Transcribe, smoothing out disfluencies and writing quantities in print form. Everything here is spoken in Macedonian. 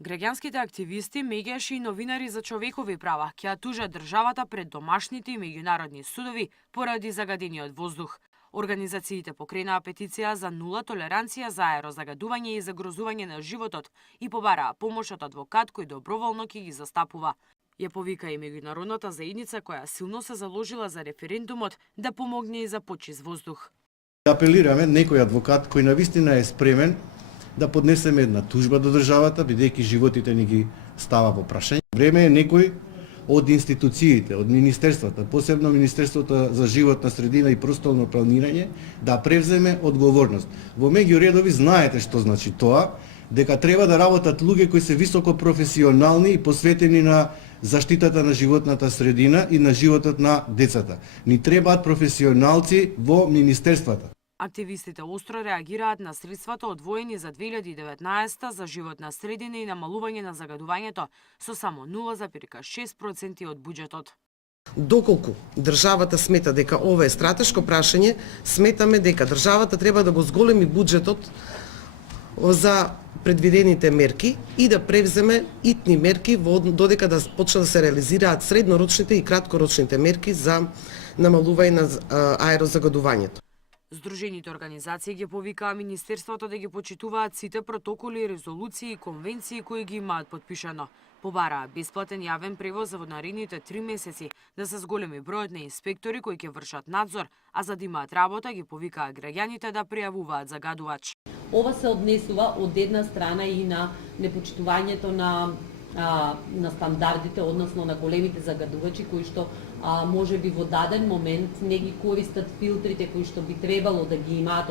Граѓанските активисти, меѓаш и новинари за човекови права, ќе тужат државата пред домашните и меѓународни судови поради загадениот воздух. Организациите покренаа петиција за нула толеранција за аерозагадување и загрозување на животот и побараа помош од адвокат кој доброволно ќе ги застапува. Ја повика и меѓународната заедница која силно се заложила за референдумот да помогне и за почист воздух. Апелираме некој адвокат кој навистина е спремен да поднесеме една тужба до државата, бидејќи животите ни ги става во прашање. Време е некој од институциите, од министерствата, посебно Министерството за животна средина и просторно планирање, да превземе одговорност. Во меѓуредови знаете што значи тоа, дека треба да работат луѓе кои се високо професионални и посветени на заштитата на животната средина и на животот на децата. Ни требаат професионалци во министерствата. Активистите остро реагираат на средствата одвоени за 2019 за животна средина и намалување на загадувањето со само 0,6% од буџетот. Доколку државата смета дека ова е стратешко прашање, сметаме дека државата треба да го зголеми буџетот за предвидените мерки и да превземе итни мерки додека да почнат да се реализираат среднорочните и краткорочните мерки за намалување на аерозагадувањето. Сдружените организации ги повикаа Министерството да ги почитуваат сите протоколи, резолуции и конвенции кои ги имаат подпишано. Побараа бесплатен јавен превоз за во наредните 3 месеци, да се зголеми бројот на инспектори кои ќе вршат надзор, а за да имаат работа ги повикаа граѓаните да пријавуваат загадувач. Ова се однесува од една страна и на непочитувањето на стандардите, односно на големите загадувачи кои што може би во даден момент не ги користат филтрите кои што би требало да ги имаат